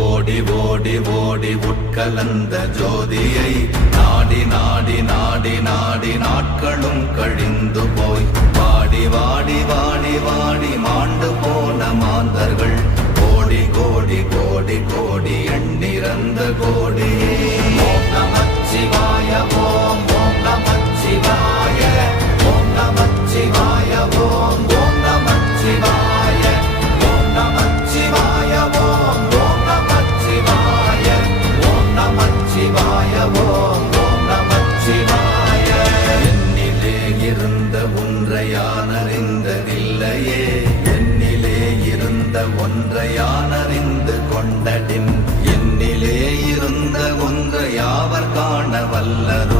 ஓடி ஓடி ஓடி உட்கலந்த ஜோதியை நாடி நாடி நாடி நாடி நாட்களும் கழிந்து போய் வாடி வாடி வாடி வாடி மாண்டு போன மாந்தர்கள் கோடி கோடி கோடி கோடி எண்ணிறந்த கோடி. ஓம் நமச்சிவாய ஓம் ஓம் நமச்சிவாய ஓம் நமச்சிவாய ஓம் ஓம் நமச்சிவாய ஓம் நமச்சிவாய ஓம் ஓம் நமச்சிவாய ஓம் நமச்சிவாய ஓம் ஓம் நமச்சிவாய. என்னிலே இருந்த ஒன்றை யான் அறிந்ததில்லையே, என்னிலே இருந்த ஒன்றை யான் அறிந்து கொண்டடின், என்னிலே இருந்த ஒன்றை யாவர் காண வல்லரோ.